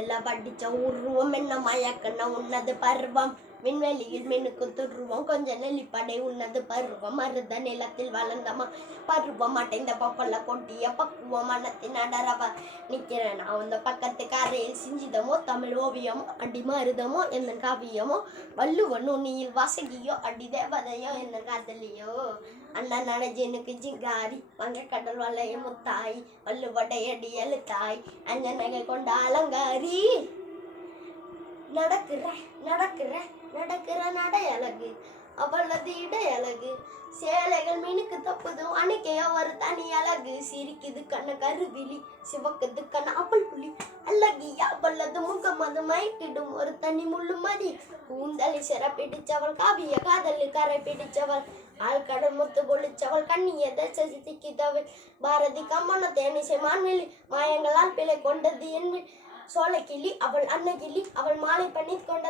பக்கத்துல படிச்ச உருவம் என்ன மயக்கண்ண உன்னது பருவம் விண்வெளியில் மினுக்கு துருவம் கொஞ்ச நெல்லிப்படை உன்னது பருவம் மருத நிலத்தில் வளர்ந்தமா பருவம் அடைந்த பப்பல்ல கொட்டிய பக்குவம் மனத்தின் அடரவ நிக்கிறேன் நான் அந்த பக்கத்து கரையில் சிஞ்சிதமோ தமிழ் ஓவியமோ அடி மருதமோ என்ன காவியமோ வள்ளுவன் உன்னியில் வாசகியோ அடி தேவதையோ என்ன காதலியோ அண்ணா நடஜனுக்கு ஜிங்காரி வங்க கடல் வளைய முத்தாய் வள்ளுவடை அடி எழுத்தாய் அஞ்சனகை கொண்ட அலங்காரி நடக்கிற நடை அழகு அவளது இடை அழகு சேலைகள் மீனுக்கு தப்புது அன்னைக்கையா ஒரு தனி அழகு சிரிக்குது கண்ண கருவிழி சிவக்குது கண்ண அவள் புலி அழகியா அவளது முகம் அது மயக்கிடும் ஒரு தனி முள்ளுமதி கூந்தலி சிற பிடிச்சவள் காவிய காதலி கரை பிடிச்சவள் ஆழ்கடல் முத்து பொழிச்சவள் கண்ணிய தசை திக்கிதவள் பாரதி கம்மன தேனிசை மான்வெளி மாயங்களால் பிழை கொண்டது என் சோழக்கிளி அவள் அன்னகிளி அவள் மாலை பண்ணி கொண்ட